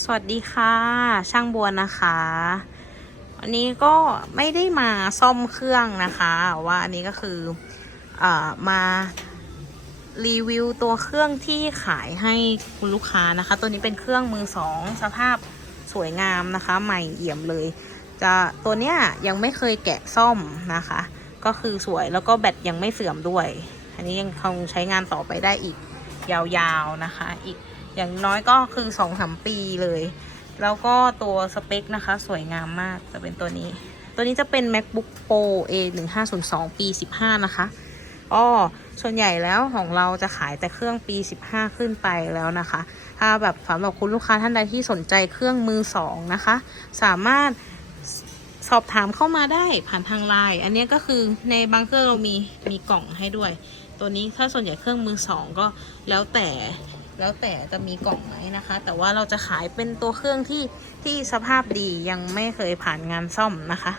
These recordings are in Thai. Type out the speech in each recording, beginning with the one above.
สวัสดีค่ะ ช่างบัวนะคะวันนี้ก็ไม่ได้มาซ่อมเครื่องนะคะ ว่าอันนี้ก็คืออามารีวิวตัวเครื่องที่ขายให้คุณลูกค้านะคะ ตัวนี้เป็นเครื่องมือสองสภาพสวยงามนะคะ ใหม่เอี่ยมเลย จะตัวเนี้ยยังไม่เคยแกะซ่อมนะคะ ก็คือสวยแล้วก็แบตยังไม่เสื่อมด้วย อันนี้ยังคงใช้งานต่อไปได้อีกยาวๆนะคะ อีก อย่างน้อยก็คือ2องสมปีเลย แล้วก็ตัวสเปคนะคะ สวยงามมากจะเป็นตัวนี้ ตัวนี้จะเป็น macbook pro a 1 5 0 2ปี 15 นะคะอ้อส่วนใหญ่แล้วของเราจะขายแต่เครื่องปี 15 ขึ้นไปแล้วนะคะ ถ้าแบบสำหรับคุณลูกค้าท่านใดที่สนใจเครื่องมือสองนะคะ สามารถสอบถามเข้ามาได้ผ่านทางไลน์อันนี้ก็คือในบางเครื่องเรามีมีกล่องให้ด้วย ตัวนี้ถ้าส่วนใหญ่เครื่องมือสองก็แล้วแต่ แล้วแต่จะมีกล่องไหมนะคะ แต่ว่าเราจะขายเป็นตัวเครื่องที่ที่สภาพดียังไม่เคยผ่านงานซ่อมนะคะ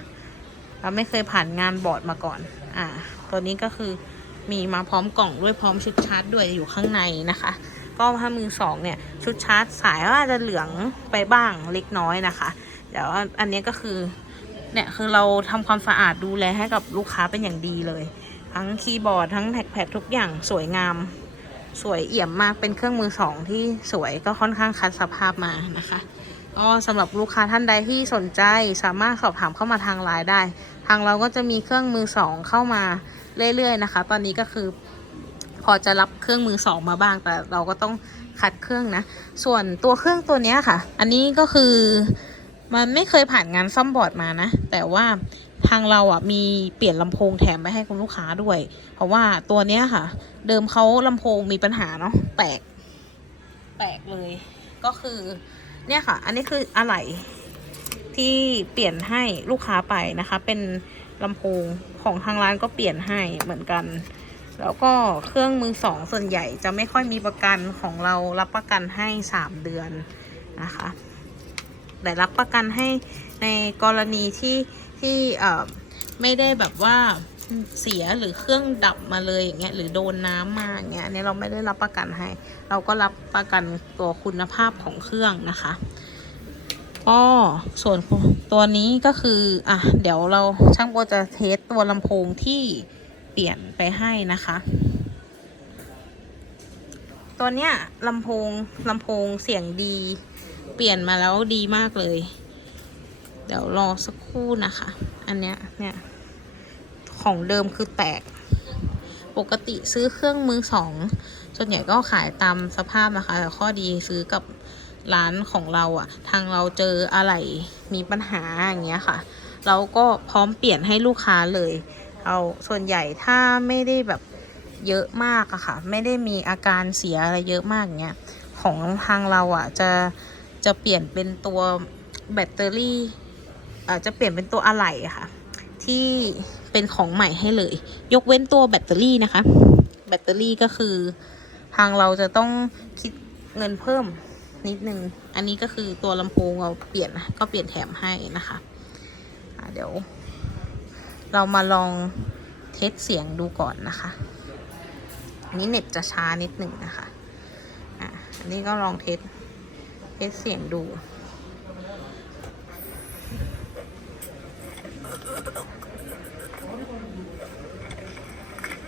เราไม่เคยผ่านงานบอร์ดมาก่อน อ่า ตัวนี้ก็คือมีมาพร้อมกล่องด้วยพร้อมชุดชาร์จด้วยอยู่ข้างในนะคะ ก็ถ้ามือสองเนี่ยชุดชาร์จสายก็อาจจะเหลืองไปบ้างเล็กน้อยนะคะเดี๋ยวอันนี้ก็คือเนี่ยคือเราทำความสะอาดดูแลให้กับลูกค้าเป็นอย่างดีเลย ทั้งคีย์บอร์ดทั้งแท็กแพดทุกอย่างสวยงาม สวยเอี่ยมมากเป็นเครื่องมือสองที่สวยก็ค่อนข้างคัดสภาพมานะคะก็สำหรับลูกค้าท่านใดที่สนใจสามารถสอบถามเข้ามาทางไลน์ได้ ทางเราก็จะมีเครื่องมือสองเข้ามาเรื่อยๆนะคะ ตอนนี้ก็คือพอจะรับเครื่องมือสองมาบ้างแต่เราก็ต้องคัดเครื่องนะ ส่วนตัวเครื่องตัวนี้ค่ะ อันนี้ก็คือมันไม่เคยผ่านงานซ่อมบอร์ดมานะ แต่ว่า ทางเราอะมีเปลี่ยนลำโพงแถมไปให้คุณลูกค้าด้วย เพราะว่าตัวเนี้ยค่ะ เดิมเขาลำโพงมีปัญหาเนาะแตกแตกเลย ก็คือเนี่ยค่ะ อันนี้คืออะไหล่ที่เปลี่ยนให้ลูกค้าไปนะคะ เป็นลำโพงของทางร้านก็เปลี่ยนให้เหมือนกัน แล้วก็เครื่องมือสองส่วนใหญ่จะไม่ค่อยมีประกันของเรารับประกันให้สามเดือนนะคะ แต่รับประกันให้ในกรณีที่ ที่ไม่ได้แบบว่าเสียหรือเครื่องดับมาเลยอย่างเงี้ยหรือโดนน้ำมาอย่างเงี้ยอันนี้เราไม่ได้รับประกันให้ เราก็รับประกันตัวคุณภาพของเครื่องนะคะก็ส่วนตัวนี้ก็คืออะเดี๋ยวเราช่างโบจะเทสตัวลำโพงที่เปลี่ยนไปให้นะคะ ตัวเนี้ยลำโพงลำโพงเสียงดี เปลี่ยนมาแล้วดีมากเลย เดี๋ยวรอสักครู่นะคะ อันเนี้ยเนี่ยของเดิมคือแตก ปกติซื้อเครื่องมือสองส่วนใหญ่ก็ขายตามสภาพนะคะแต่ข้อดีซื้อกับร้านของเราอะทางเราเจออะไรมีปัญหาอย่างเงี้ยค่ะ เราก็พร้อมเปลี่ยนให้ลูกค้าเลย เอาส่วนใหญ่ถ้าไม่ได้แบบเยอะมากอะค่ะ ไม่ได้มีอาการเสียอะไรเยอะมากอย่างเงี้ยของทางเราอะจะจะเปลี่ยนเป็นตัวแบตเตอรี่ จจะเปลี่ยนเป็นตัวอะไหล่ค่ะ ที่เป็นของใหม่ให้เลย ยกเว้นตัวแบตเตอรี่นะคะ แบตเตอรี่ก็คือทางเราจะต้องคิดเงินเพิ่มนิดนึง อันนี้ก็คือตัวลำโพงเราเปลี่ยนก็เปลี่ยนแถมให้นะคะะเดี๋ยว เรามาลองเทสเสียงดูก่อนนะคะอันนี้เน็ตจะช้านิดหนึ่งนะคะ อะ อันนี้ก็ลองเทส เทสเสียงดู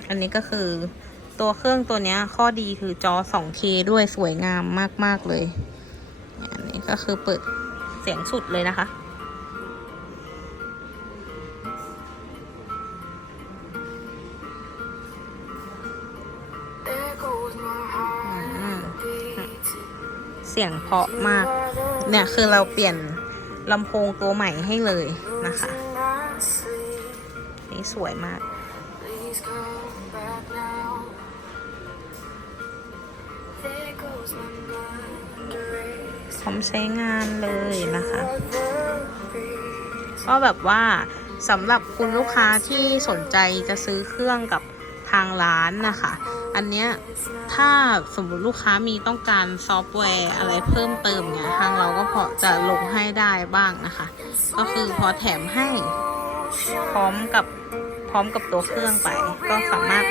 อันนี้ก็คือตัวเครื่องตัวนี้ข้อดีคือจอ 2K ด้วยสวยงามมาก ๆ เลยเนี่ยอันนี้ก็คือเปิดเสียงสุดเลยนะคะ เสียงเพาะมาก เนี่ยคือเราเปลี่ยนลำโพงตัวใหม่ให้เลยนะคะ นี่สวยมาก พร้อมใช้งานเลยนะคะ ก็แบบว่าสำหรับคุณลูกค้าที่สนใจจะซื้อเครื่องกับทางร้านนะคะ อันเนี้ยถ้าสมมติลูกค้ามีต้องการซอฟต์แวร์อะไรเพิ่มเติมเนี่ยทางเราก็พอจะลงให้ได้บ้างนะคะ ก็คือพอแถมให้พร้อมกับพร้อมกับตัวเครื่องไป ก็สามารถ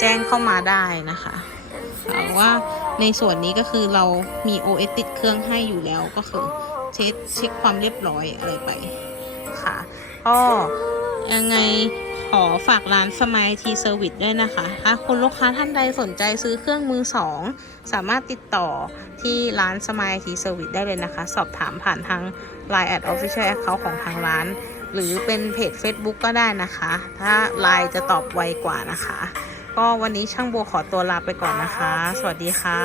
แจ้งเข้ามาได้นะคะแต่ว่า ในส่วนนี้ก็คือเรามี OS ติดเครื่องให้อยู่แล้วก็คือเช็คเช็คความเรียบร้อยอะไรไปค่ะก็ยังไงขอฝากร้านสม i ยทีเซอร์วิสด้วยนะคะ ถ้าคุณลูกค้าท่านใดสนใจซื้อเครื่องมือสองสามารถติดต่อที่ร้านสม i ยทีเซอร์วิสได้เลยนะคะ สอบถามผ่านทาง Line at Official Account ของทางร้าน หรือเป็นเพจ Facebook ก็ได้นะคะ ถ้า Line จะตอบไวกว่านะคะ ก็วันนี้ช่างโบขอตัวลาไปก่อนนะคะ สวัสดีค่ะ